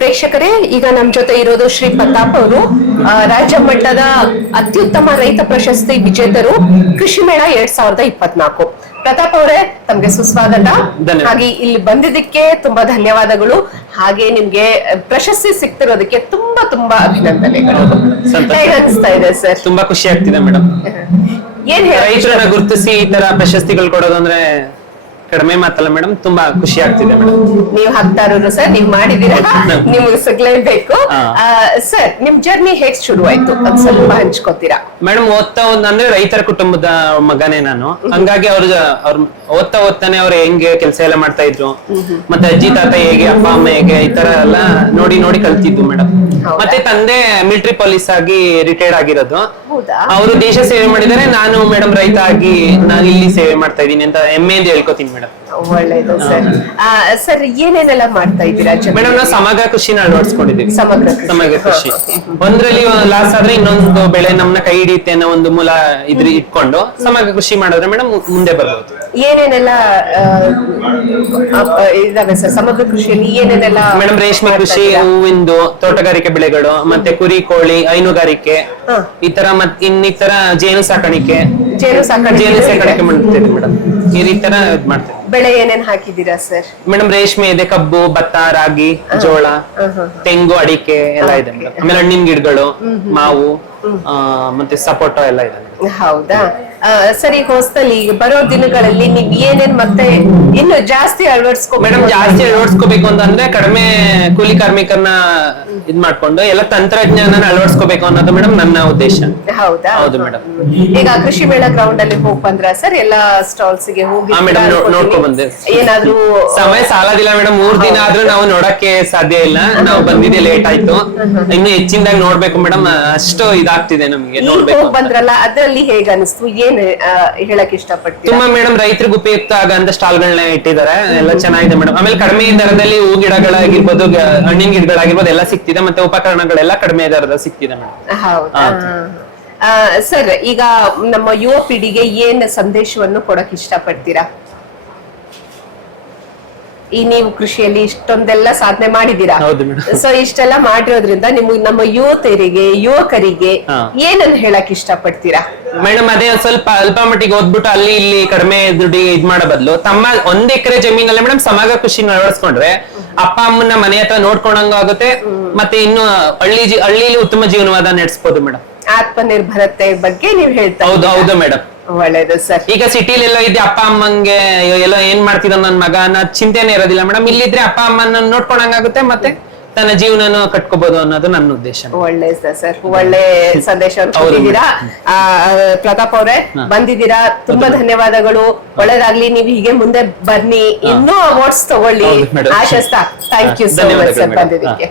ಪ್ರೇಕ್ಷಕರೇ, ಈಗ ನಮ್ ಜೊತೆ ಇರೋದು ಶ್ರೀ ಪ್ರತಾಪ್ ಅವರು, ರಾಜ್ಯ ಮಟ್ಟದ ಅತ್ಯುತ್ತಮ ರೈತ ಪ್ರಶಸ್ತಿ ವಿಜೇತರು, ಕೃಷಿ ಮೇಳ 2024. ಪ್ರತಾಪ್ ಅವರೇ, ತಮ್ಗೆ ಸುಸ್ವಾಗತ. ಹಾಗೆ ಇಲ್ಲಿ ಬಂದಿದ್ದಕ್ಕೆ ತುಂಬಾ ಧನ್ಯವಾದಗಳು. ಹಾಗೆ ನಿಮ್ಗೆ ಪ್ರಶಸ್ತಿ ಸಿಗ್ತಿರೋದಕ್ಕೆ ತುಂಬಾ ತುಂಬಾ ಅಭಿನಂದನೆಗಳು. ಅನಿಸ್ತಾ ಇದೆ ಸರ್? ತುಂಬಾ ಖುಷಿ ಆಗ್ತಿದೆ ಮೇಡಮ್. ಏನ್ ರೈತರನ್ನ ಗುರುತಿಸಿ ಈ ತರ ಪ್ರಶಸ್ತಿಗಳು ಕೊಡೋದಂದ್ರೆ ಕಡಿಮೆ ಮಾತಲ್ಲ ಮೇಡಮ್, ತುಂಬಾ ಖುಷಿ ಆಗ್ತಿದೆ ಮೇಡಮ್. ನೀವು ಹಾಕ್ತಾ ಇರೋದು ಸರ್, ನೀವು ಮಾಡಿದೀರಾ, ನಿಮ್ಗೆ ಸಿಗ್ಲೇಬೇಕು. ಸರ್, ನಿಮ್ ಜರ್ನಿ ಹೇಗ್ ಶುರುವಾಯ್ತು ಒಂದ್ ಸ್ವಲ್ಪ ಹಂಚ್ಕೋತೀರಾ? ಮೇಡಮ್, ಅಂದ್ರೆ ರೈತರ ಕುಟುಂಬದ ಮಗನೇ ನಾನು. ಹಂಗಾಗಿ ಅವ್ರ ಓದ್ತಾನೆ ಅವ್ರು ಹೆಂಗೆ ಕೆಲಸ ಎಲ್ಲ ಮಾಡ್ತಾ ಇದ್ರು, ಮತ್ತೆ ಅಜ್ಜಿ ತಾತ ಹೇಗೆ, ಅಪ್ಪ ಅಮ್ಮ ಹೇಗೆ, ಈ ತರ ಎಲ್ಲ ನೋಡಿ ಕಲ್ತಿದ್ದು ಮೇಡಮ್. ಮತ್ತೆ ತಂದೆ ಮಿಲಿಟರಿ ಪೊಲೀಸ್ ಆಗಿ ರಿಟೈರ್ಡ್ ಆಗಿರೋದು. ಅವರು ದೇಶ ಸೇವೆ ಮಾಡಿದರೆ, ನಾನು ಮೇಡಮ್ ರೈತ ಆಗಿ ನಾನು ಇಲ್ಲಿ ಸೇವೆ ಮಾಡ್ತಾ ಇದೀನಿ ಅಂತ ಹೆಮ್ಮೆಯಿಂದ ಹೇಳ್ಕೊತೀನಿ ಮೇಡಮ್. ಒಳ್ಳೇದು ಸರ್. ಸರ್, ಏನೇನೆಲ್ಲ ಮಾಡ್ತಾ ಇದ್ದೀರಾ? ಮೇಡಮ್, ನಾವು ಸಮಗ್ರ ಕೃಷಿನ ಅಳವಡಿಸ್ಕೊಂಡಿದ್ದೀವಿ. ಸಮಗ್ರ ಕೃಷಿ ಒಂದ್ರಲ್ಲಿ ಲಾಸ್ ಆದ್ರೆ ಇನ್ನೊಂದು ಬೆಳೆ ನಮ್ನ ಕೈ ಹಿಡಿಯುತ್ತೆ ಅನ್ನೋ ಒಂದು ಮೂಲ ಇಟ್ಕೊಂಡು ಸಮಗ್ರ ಕೃಷಿ ಮಾಡಿದ್ರೆ ಮೇಡಮ್ ಮುಂದೆ ಬರ್ಬೋದು. ಏನೇನೆಲ್ಲ ಇದಾವೆ ಸರ್ ಸಮಗ್ರ ಕೃಷಿಯಲ್ಲಿ? ಏನೇನೆಲ್ಲ ಮೇಡಮ್, ರೇಷ್ಮೆ ಕೃಷಿ, ಹೂವಿಂದು, ತೋಟಗಾರಿಕೆ ಬೆಳೆಗಳು, ಮತ್ತೆ ಕುರಿ ಕೋಳಿ ಹೈನುಗಾರಿಕೆ, ಈ ತರ ಮತ್ತೆ ಇನ್ನಿತರ ಜೇನು ಸಾಕಾಣಿಕೆ ಮಾಡ್ತಿದ್ದೀವಿ ಮೇಡಮ್. ಈ ತರ ಮಾಡ್ತೇವೆ. ಬೆಳೆ ಏನೇನ್ ಹಾಕಿದ್ದೀರಾ ಸರ್? ಮೇಡಮ್, ರೇಷ್ಮೆ ಇದೆ, ಕಬ್ಬು, ಭತ್ತ, ರಾಗಿ, ಜೋಳ, ತೆಂಗು, ಅಡಿಕೆ ಎಲ್ಲ ಇದೆ ಮೇಡಮ್. ಆಮೇಲೆ ಹಣ್ಣಿನ ಗಿಡಗಳು, ಮಾವು, ಮತ್ತೆ ಸಪೋಟೊ ಎಲ್ಲ ಇದೆ. ಹೌದಾ ಸರಿ. ಹೊಸದಲ್ಲಿ ಈಗ ಬರೋ ದಿನಗಳಲ್ಲಿ ನೀವ್ ಏನೇನ್ ಮತ್ತೆ ಇನ್ನು ಜಾಸ್ತಿ ಮೇಡಮ್, ಜಾಸ್ತಿ ಅಳವಡಿಸ್ಕೋಬೇಕು ಅಂತಂದ್ರೆ ಕಡಿಮೆ ಕೂಲಿ ಕಾರ್ಮಿಕರನ್ನ ಇದ್ ಮಾಡ್ಕೊಂಡು ಎಲ್ಲ ತಂತ್ರಜ್ಞಾನ ಅಳವಡಿಸ್ಕೋಬೇಕು ಅನ್ನೋದು ಮೇಡಮ್ ನನ್ನ ಉದ್ದೇಶ. ಹೌದಾ? ಹೌದು ಮೇಡಮ್. ಈಗ ಕೃಷಿ ಮೇಳ ಗ್ರೌಂಡ್ ಅಲ್ಲಿ ಹೋಗ್ ಬಂದ್ರ ಸರ್? ಎಲ್ಲಾ ಸ್ಟಾಲ್ಸ್ ಗೆ ಹೋಗಿ ನೋಡ್ಕೊಂಡ್ ಬಂದೆ. ಏನಾದ್ರು ಸಮಯ ಸಾಲದಿಲ್ಲ ಮೇಡಮ್, 3 ದಿನ ಆದ್ರೂ ನಾವು ನೋಡಕ್ಕೆ ಸಾಧ್ಯ ಇಲ್ಲ. ನಾವು ಬಂದಿದ್ದೆ ಲೇಟ್ ಆಯ್ತು, ಇನ್ನು ಹೆಚ್ಚಿನದಾಗಿ ನೋಡ್ಬೇಕು ಮೇಡಮ್. ಅಷ್ಟು ಇದಾಗ್ತಿದೆ ನಮ್ಗೆ. ನೋಡ್ಬೇಕು ಬಂದ್ರಲ್ಲ, ಅದ್ರಲ್ಲಿ ಹೇಗ ಅನಿಸ್ತು? ಏನ್ ಹೇಳಕ್ ಇಷ್ಟಪಡ್ತೀವಿ? ತುಂಬಾ ಮೇಡಮ್ ರೈತರಿಗೆ ಉಪಯುಕ್ತ ಆಗಂತ ಸ್ಟಾಲ್ ಗಳನ್ನ ಇಟ್ಟಿದ್ದಾರೆ, ಎಲ್ಲ ಚೆನ್ನಾಗಿದೆ ಮೇಡಮ್. ಆಮೇಲೆ ಕಡಿಮೆ ದರದಲ್ಲಿ ಹೂ ಗಿಡಗಳಾಗಿರ್ಬೋದು, ಹಣ್ಣಿನ ಗಿಡಗಳಾಗಿರ್ಬೋದು ಎಲ್ಲ ಸಿಗ್ತಿದೆ. ಮತ್ತೆ ಉಪಕರಣಗಳೆಲ್ಲ ಕಡಿಮೆ ದರದಲ್ಲಿ ಸಿಗ್ತಿದೆ ಮೇಡಮ್. ಹೌದಾ ಸರ್, ಈಗ ನಮ್ಮ ಯುವ ಪೀಳಿಗೆ ಏನ್ ಸಂದೇಶವನ್ನು ಕೊಡಕ್ ಇಷ್ಟಪಡ್ತೀರಾ? ಈ ನೀವು ಕೃಷಿಯಲ್ಲಿ ಇಷ್ಟೊಂದೆಲ್ಲ ಸಾಧನೆ ಮಾಡಿದೀರಾ, ಸೊ ಇಷ್ಟೆಲ್ಲ ಮಾಡಿರೋದ್ರಿಂದ ನಿಮ್ಗೆ ನಮ್ಮ ಯುವಕರಿಗೆ ಏನನ್ನ ಹೇಳಕ್ ಇಷ್ಟಪಡ್ತೀರಾ? ಮೇಡಮ್, ಅದೇ ಸ್ವಲ್ಪ ಅಲ್ಪ ಮಟ್ಟಿಗೆ ಓದ್ಬಿಟ್ಟು ಅಲ್ಲಿ ಇಲ್ಲಿ ಕಡಿಮೆ ದುಡ್ಡಿಗೆ ಇದ್ ಮಾಡೋ ಬದಲು ತಮ್ಮ 1 ಎಕರೆ ಜಮೀನಲ್ಲಿ ಮೇಡಮ್ ಸಮಗ್ರ ಕೃಷಿ ಅಳವಡಿಸ್ಕೊಂಡ್ರೆ ಅಪ್ಪ ಅಮ್ಮನ ಮನೆ ಹತ್ರ ನೋಡ್ಕೊಂಡಂಗ ಆಗುತ್ತೆ. ಮತ್ತೆ ಇನ್ನು ಹಳ್ಳಿಲಿ ಉತ್ತಮ ಜೀವನವಾದ ನಡೆಸಬಹುದು ಮೇಡಮ್. ಆತ್ಮನಿರ್ಭರತೆ ಬಗ್ಗೆ ನೀವ್ ಹೇಳ್ತಾ? ಹೌದು ಮೇಡಮ್. ಒಳ್ಳೇದು ಸರ್. ಈಗ ಸಿಟಿಲಿ ಎಲ್ಲ ಇದ್ದೆ ಅಪ್ಪ ಅಮ್ಮಂಗೆ ಎಲ್ಲ ಏನ್ ಮಾಡ್ತಿದ ನನ್ ಮಗ ಅನ್ನೋ ಚಿಂತೆನೇ ಇರೋದಿಲ್ಲ ಮೇಡಮ್. ಇಲ್ಲಿದ್ರೆ ಅಪ್ಪ ಅಮ್ಮನ ನೋಡ್ಕೊಂಡಂಗಾಗುತ್ತೆ, ಮತ್ತೆ ತನ್ನ ಜೀವನನು ಕಟ್ಕೋಬಹುದು ಅನ್ನೋದು ನನ್ನ ಉದ್ದೇಶ. ಒಳ್ಳೆ ಸರ್, ಒಳ್ಳೆ ಸಂದೇಶವನ್ನು ಕೊಟ್ಟಿದ್ದೀರಾ. ಪ್ರತಾಪ್ ಅವರೇ, ಬಂದಿದ್ದೀರಾ, ತುಂಬಾ ಧನ್ಯವಾದಗಳು. ಒಳ್ಳೇದಾಗ್ಲಿ, ನೀವು ಹೀಗೆ ಮುಂದೆ ಬನ್ನಿ, ಇನ್ನೂ ಅವಾರ್ಡ್ಸ್ ತಗೊಳ್ಳಿ ಆಶಿಸ್ತಾ. Thank you so much sir ಬಂದಿದ್ದಕ್ಕೆ.